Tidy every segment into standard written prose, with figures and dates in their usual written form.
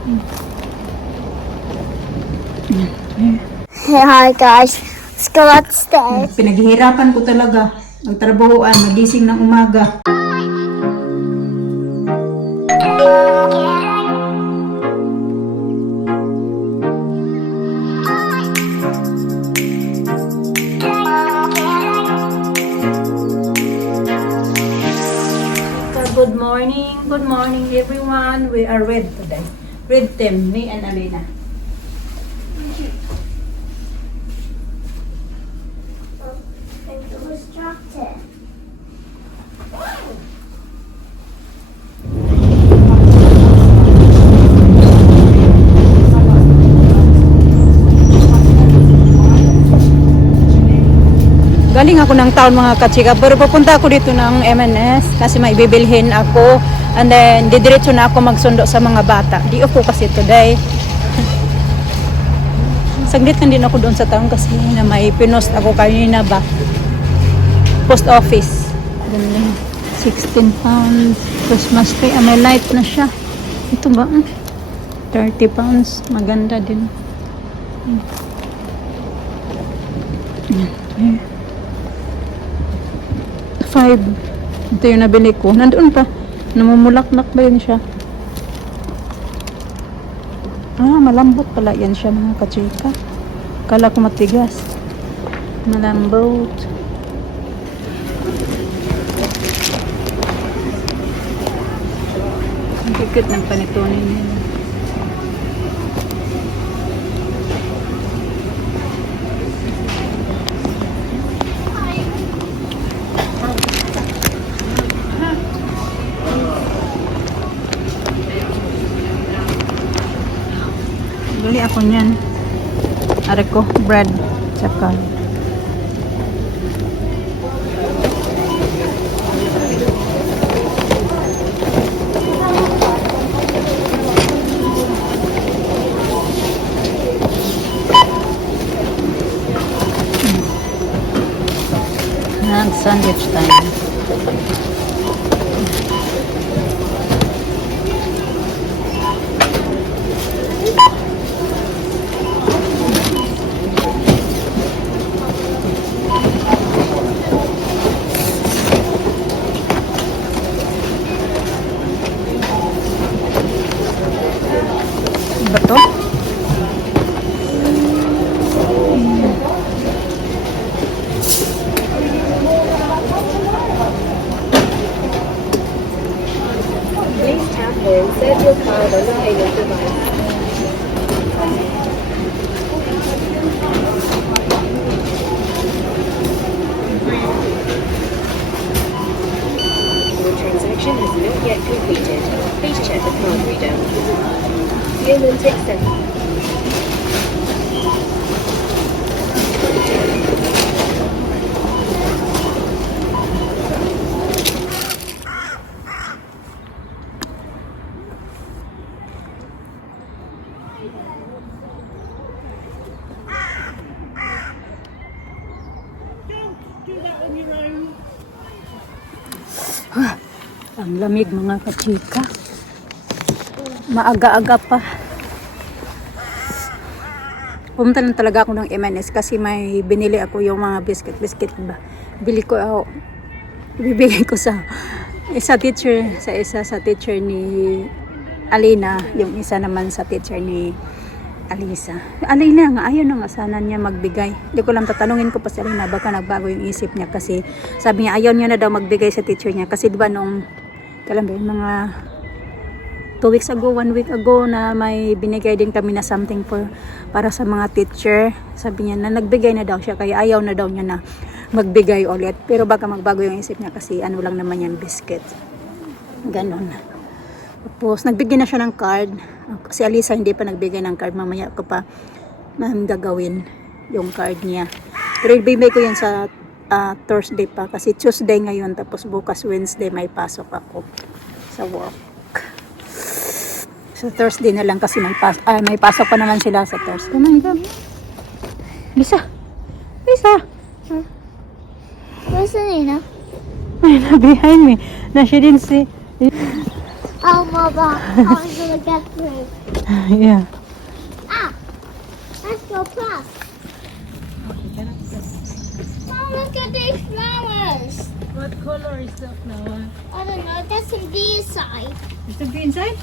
Hey, hi guys. Let's go upstairs. Pinaghihirapan ko talaga ang trabahoan, magising ng umaga. Good morning everyone. We are read today. Read them, me and Alina. I'm distracted. Galing ako ng town mga kachika, pero pupunta ako dito ng M&S kasi may bibilhin ako, and then didiretso na ako magsundo sa mga bata. Di ako kasi today. Saglit na din ako doon sa town kasi na may pinost ako kanina ba. Post office. Galing. 16 pounds. Christmas tree. May light na siya. Ito ba? 30 pounds. Maganda din. Okay. 5. Ito yung nabili ko. Nandoon pa. Namumulak-lak ba yun siya? Malambot pala yan siya mga kachika. Kala ko matigas. Malambot. Ang higit ng panitunin niya. Bili ako niyan. Are ko, bread, tsaka. Sandwich time. Betul. Please tap or insert your card on the payment device. Your transaction has not yet completed. Please check the card reader. Payment accepted. Ang lamig mga kachika. Maaga-aga pa. Pumunta lang talaga ako ng M&S kasi may binili ako yung mga biscuit ba. Bili ko ako. Ibibigay ko sa teacher ni Alina, yung isa naman sa teacher ni Alisa. Alina nga, ayaw na nga sana niya magbigay. Hindi ko lang tatanungin ko pa si Alina, baka nagbago yung isip niya kasi sabi niya ayaw niya na daw magbigay sa teacher niya kasi diba nung kailan ba yung mga 2 weeks ago, 1 week ago na may binigay din kami na something para sa mga teacher. Sabi niya na nagbigay na daw siya kaya ayaw na daw niya na magbigay ulit. Pero baka magbago yung isip niya kasi ano lang naman yan, biscuit. Ganon. Tapos nagbigay na siya ng card. Si Alisa hindi pa nagbigay ng card. Mamaya ko pa gagawin yung card niya. Pero ibibigay ko yan sa Thursday pa kasi Tuesday ngayon tapos bukas Wednesday may pasok ako sa work. So Thursday na lang kasi may pasok pa naman sila sa Thursday. Oh my God. Lisa. Where's Alina? Behind me. No, she didn't see. Oh, Mama, I was gonna get through. Yeah. Ah, let's go plus. Oh, look at these flowers. What color is the flower? I don't know. That's some bee side. Is the bee inside?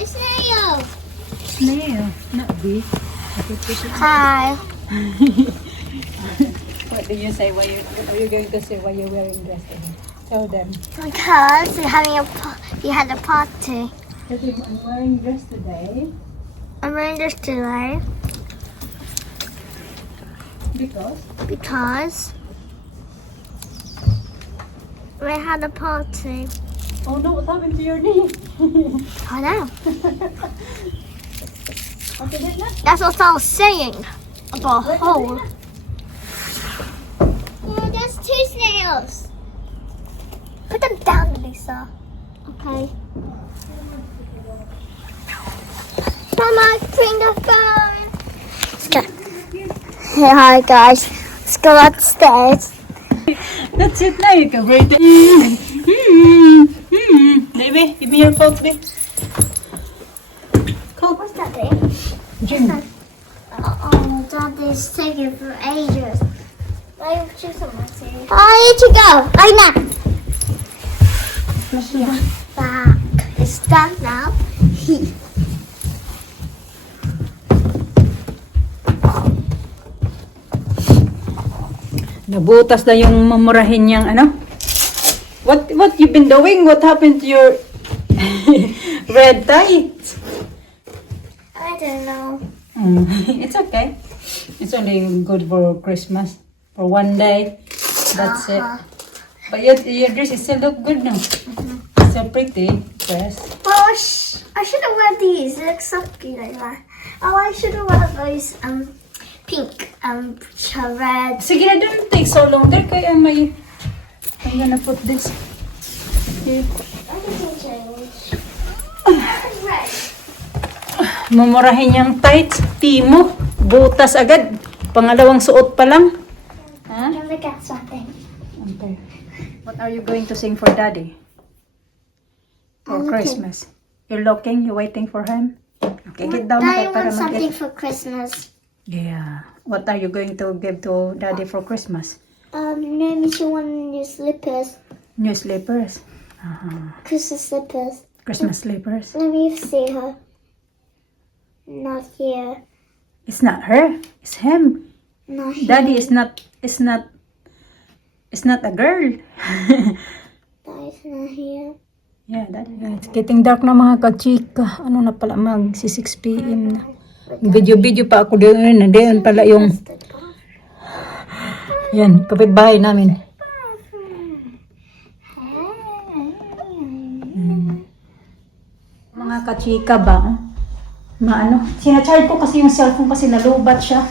It's Leo. Snail, not bee. Hi. What do you say? What are you going to say why you're wearing dress today? Tell them. Because you're having you had a party. I'm wearing dress today I'm wearing this today because we had a party. oh no, what happened to your knee? I know. Okay, did not. That's what I was saying about a hole. Oh, there's 2 snails. Put them down, Lisa. Okay. Mama, bring the phone. Okay. Hey, hi guys. Let's go upstairs. That's it now, you can break it. Baby, give me your coat, baby. Coat. What's that thing? Jim. Oh, Daddy's taking for ages. I choose someone serious. I need to go right now. Yeah, back. It's done now. Nabutas na yung mamurahin niyang ano? What you been doing? What happened to your red tie? I don't know. It's okay. It's only good for Christmas. For one day. That's it. But your dress is still look good now. So pretty dress. Oh, I should have worn these. It looks so cute like that. Oh, I should have worn those pink red. Sige na, don't take so long. There kaya may... I'm gonna put this here. I can change. Red. Mumurahin niyang tights. Timo. Butas agad. Pangalawang suot pa lang. Huh? I'm gonna get something. Okay. What are you going to sing for Daddy? For I'm looking. Christmas? You're looking? You're waiting for him? Okay, get down Daddy na para wants something mag-get. for Christmas. Yeah. What are you going to give to Daddy for Christmas? Maybe she wants new slippers. New slippers. Christmas slippers. Christmas slippers. Let me see her. Not here. It's not her. It's him. Not here. Daddy is not a girl. Daddy's not here. Yeah, Daddy. It's getting dark na mga kachika. Ano na pala si 6 p.m. na. Video pa ako doon. Nandiyan pala yung yan, kapitbahay namin. Mga kachika ba? Maano? Sinacharge ko kasi yung cellphone kasi nalubat siya.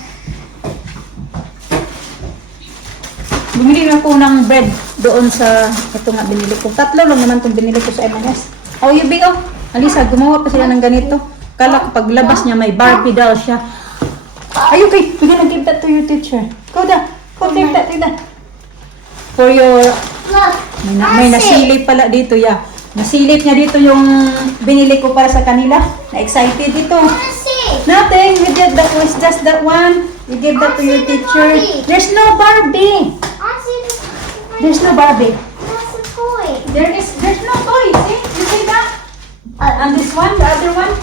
Bumili na ako ng bread doon sa ito nga binili ko. 3 lang naman itong binili ko sa M&S. Oh, you big oh. Alisa, gumawa pa sila ng ganito. Kala ko paglabas niya may Barbie doll siya. Are you okay? We're gonna give that to your teacher. Go da. Go take that. For your... Look. May nasilip pala dito, yeah. Nasilip niya dito yung binili ko para sa kanila. Na-excited dito. Let's see. Nothing. We did that. Was just that one. We gave that to your teacher. There's no Barbie. I see this. There's no Barbie. That's a toy. There's no toy. See? You see that? And this one, the other one.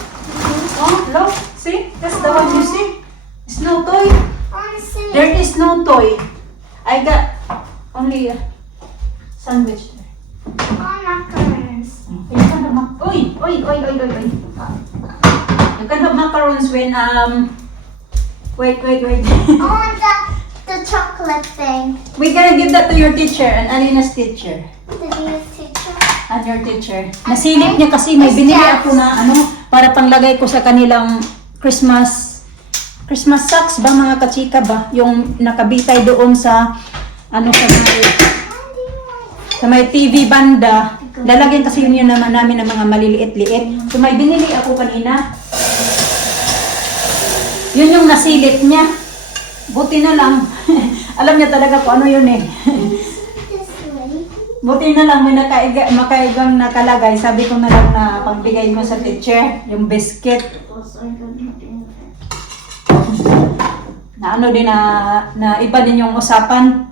Oh, look. See? That's the one you see. There's no toy. I see. There is no toy. I got only a sandwich there. Oh, macarons. You can have Oy. You can have macarons when wait. Oh, the chocolate thing. We're gonna give that to your teacher and Alina's teacher. The new teacher. And your teacher. Nasilip niya kasi may binili ako na para panglagay ko sa kanilang Christmas socks ba mga kachika ba? Yung nakabitay doon sa sa may TV banda. Lalagyan kasi yun naman namin ng mga maliliit-liit. So may binili ako kanina. Yun yung nasilip niya. Buti na lang. Alam niya talaga kung ano yun eh. This way. Buti na lang may makaigang nakalagay. Sabi ko na lang na pagbigay mo sa teacher, yung biscuit. Na ano din na iba din yung usapan.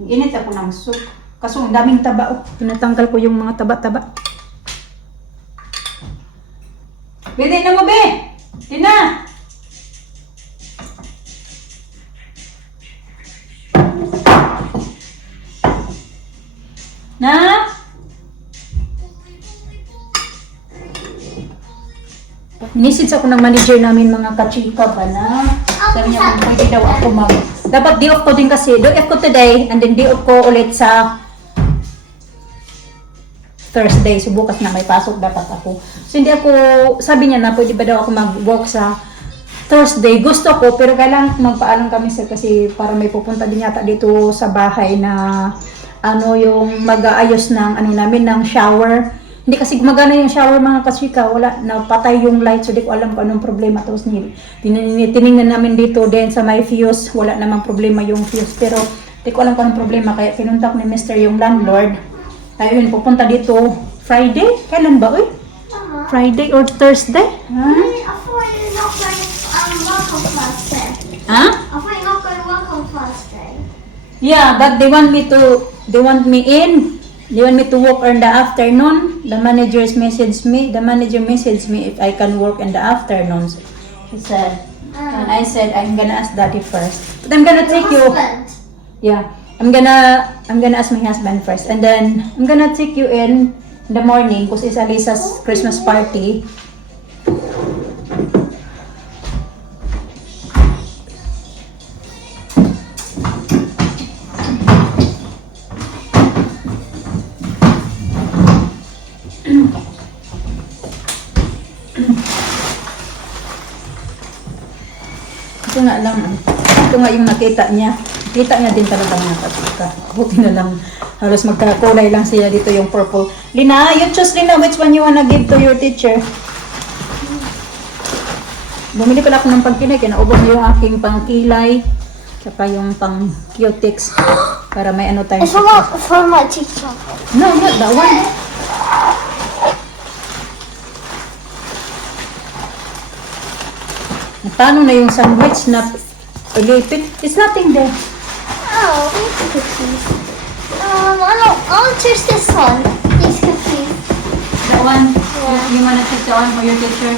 Init ako ng soup. Kaso ang daming taba. Oh. Pinatanggal ko yung mga taba-taba. Bede na mo, be! Tina! Na? Message ako ng manager namin mga kachika ba na sabi niya kung pwede daw ako dapat day off ko din kasi day off ko today and then day off ko ulit sa Thursday, so bukas na may pasok dapat ako. So hindi ako, sabi niya na pwede ba daw ako mag-work sa Thursday. Gusto ko, pero kailangan magpaalam kami sir kasi para may pupunta din yata dito sa bahay na ano yung mag-aayos ng ano namin ng shower. Hindi kasi gumagana yung shower mga kasika, wala, napatay yung light, so di ko alam kung anong problema. Tapos tinignan namin dito din sa may fuse, wala namang problema yung fuse, pero di ko alam kung anong problema, kaya pinuntak ni Mr. yung landlord. Tayo yun, pupunta dito Friday? Kailan ba, uy? Friday or Thursday? I thought you're not going welcome class day. Ha? I thought you're not going welcome class day. Yeah, but they want me to work in the afternoon. The manager messaged me if I can work in the afternoons. He said, and I said I'm gonna ask daddy first. But I'm gonna take you. Husband. Yeah, I'm gonna ask my husband first, and then I'm gonna take you in the morning because it's Alisa's Christmas party. Ito nga yung nakita niya. Kita niya din talaga mga kapika. Buti na lang. Halos magkakulay lang siya dito yung purple. Lina, you choose Lina which one you wanna give to your teacher. Bumili pala ako ng pangkilay. Kinaubos yung aking pangkilay. Saka yung pang cutex. Para may ano tayo. It's for my teacher. No, not that one. Paano na yung sandwich na ulipit? It's nothing there. Oh, these cookies. I want to choose this one. These cookies. That one? Yeah. You wanna choose the one for your teacher?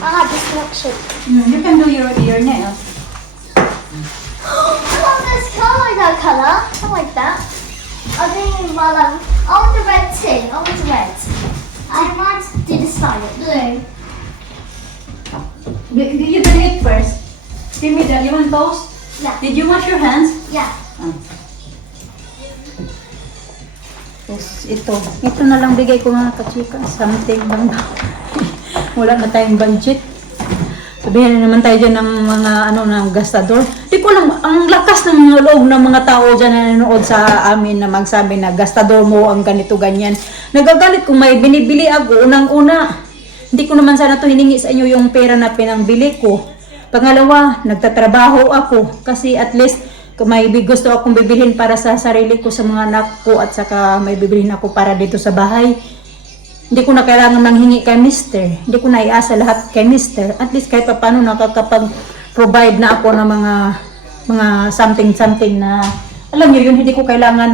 I have this milkshake. You can do your nails. I love this color, that color. I like that. I think I want the red too. I want the red. I might do the side, blue. You do it first. Give me that. You want toast? Yeah. Did you wash your hands? Yeah. Tapos ito na lang bigay ko mga kachika. Something lang. Wala na tayong budget. Sabihin na naman tayo dyan ng mga ng gastador. Di ko alam, ang lakas ng mga loob ng mga tao dyan na nanonood sa amin na magsabi na gastador mo ang ganito ganyan. Nagagalit kung may binibili ako unang-una. Hindi ko naman sana to hiningi sa inyo yung pera na pinangbili ko. Pangalawa, nagtatrabaho ako kasi at least may gusto akong bibilhin para sa sarili ko, sa mga anak ko, at saka may bibilhin ako para dito sa bahay. Hindi ko na kailangan manghingi kay Mister. Hindi ko na iasa lahat kay Mister. At least kahit pa paano nakakapag-provide na ako ng mga something na alam niyo yun, hindi ko kailangan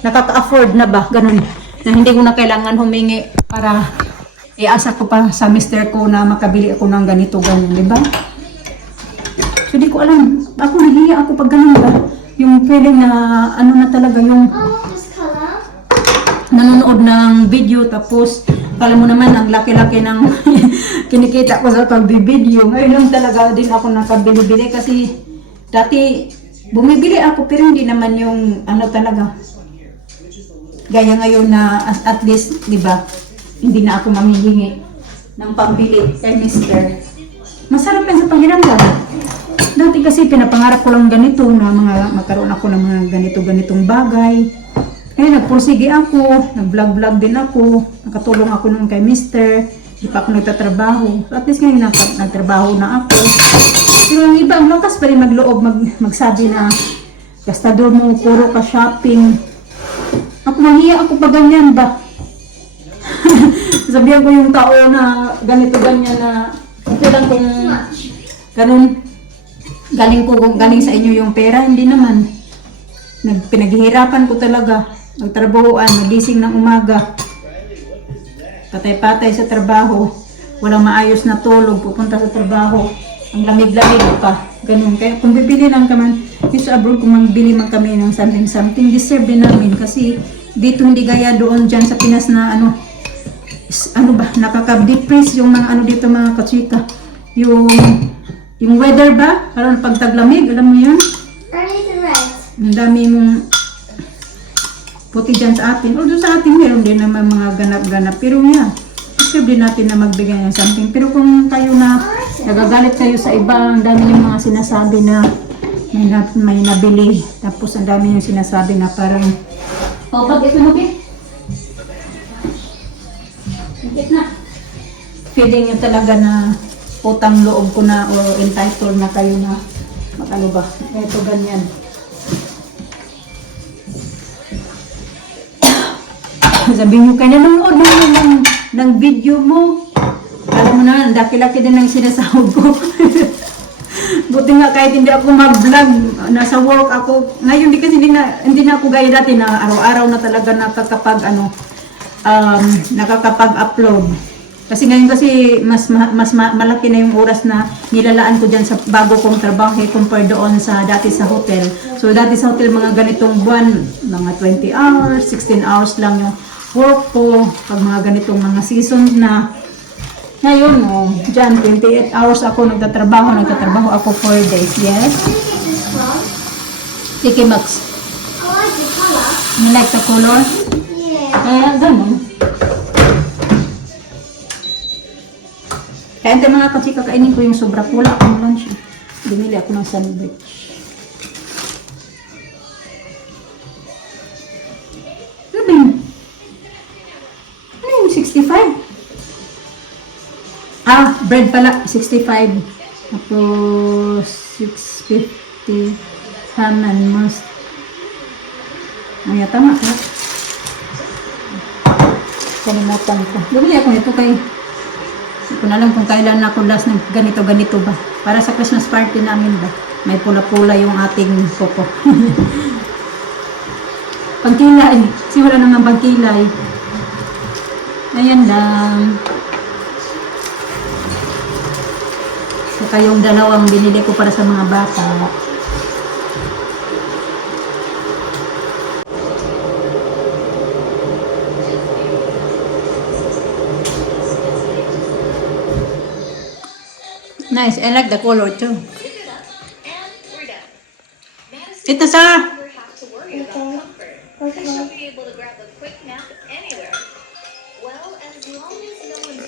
nakaka-afford na ba, ganun. Na hindi ko na kailangan humingi para iasa ko pa sa mister ko na makabili ako ng ganito, ganun, di ba? So, di ko alam. Ako, nahiya ako pag ganun ba? Yung feeling na, na talaga yung I want this color. nanonood ng video, tapos, kala mo naman, ang laki-laki ng kinikita ko sa pag-video. Ngayon lang talaga din ako nakabili-bili kasi, dati, bumibili ako, pero hindi naman yung, talaga. Gaya ngayon na, at least, di ba? Hindi na ako mamihingi ng pambili kay Mister. Masarap yan sa panghiramdam. Dati kasi pinapangarap ko lang ganito na magkaroon ako ng mga ganitong bagay. Nagpursige ako, nag-vlog din ako, nakatulong ako nung kay Mister. Hindi pa ako nagtatrabaho. So at least ngayon nagtrabaho na ako. Pero ang iba, ang lakas pa rin magloob, magsabi na gastador mo, puro ka shopping. Ako mahiya ako pa ganyan ba? Sabihan ko yung tao na ganito ganyan na okay lang kung ganun galing sa inyo yung pera, hindi naman. Pinaghihirapan ko talaga. Magtrabahoan, magising ng umaga. Patay-patay sa trabaho. Walang maayos na tulog, pupunta sa trabaho. Ang lamig-lamig pa. Ganun. Kaya kung bibili lang kami, sa abroad kung magbili man kami ng something, deserve din namin. Kasi dito hindi gaya doon dyan sa Pinas na ano ba, nakaka-depress yung mga dito mga kachika. Yung weather ba? Parang pagtaglamig, alam mo yun? Ang daming puti dyan sa atin. Although sa atin meron din naman mga ganap-ganap. Pero yeah, deserve din natin na magbigay ng something. Pero kung kayo na nagagalit kayo sa iba, ang dami yung mga sinasabi na may nabili. Tapos ang dami yung sinasabi na parang bakit ito nabili? Bakit na? Feeling nyo talaga na utang loob ko na o entitled na kayo na ano ba? Ito ganyan. Sabihin nyo kayo, nanonood ng video mo. Alam mo na, laki-laki din ang sinasahod ko. Buti nga kahit hindi ako mag-vlog, nasa work ako. Ngayon hindi na ako gaya dati na araw-araw na talaga nakakapag-upload. Kasi ngayon mas malaki na yung oras na nilalaan ko dyan sa bago kong trabaho compare doon sa dati sa hotel. So dati sa hotel mga ganitong buwan, mga 20 hours, 16 hours lang yung work ko. Pag mga ganitong mga seasons na. Ngayon, dyan 28 hours ako nagtatrabaho ako 4 days. Yes? Tiki Max. I like the color. You like the color? Yeah. Kaya ganun. Kaya ito mga kasi kakainin ko yung sobra pula akong lunch. Binili ako ng sandwich. Ano ba yun? Ano yung 65? Bread pala, 65. Tapos 650 ham and mustard. Ay, tama ka. Kalimutan ko. Bumili ako nito kay hindi ko na alam kung kailan ako last ng ganito ba. Para sa Christmas party namin ba. May pula-pula yung ating popo. Pagkilay. Kasi wala naman pagkilay. Ayan lang. Saka yung dalawang binili ko para sa mga bata. Nice. I like the color too. Ito sa. Never have to worry about comfort. And she'll be able to grab a quick nap anywhere. Well, as long as no one's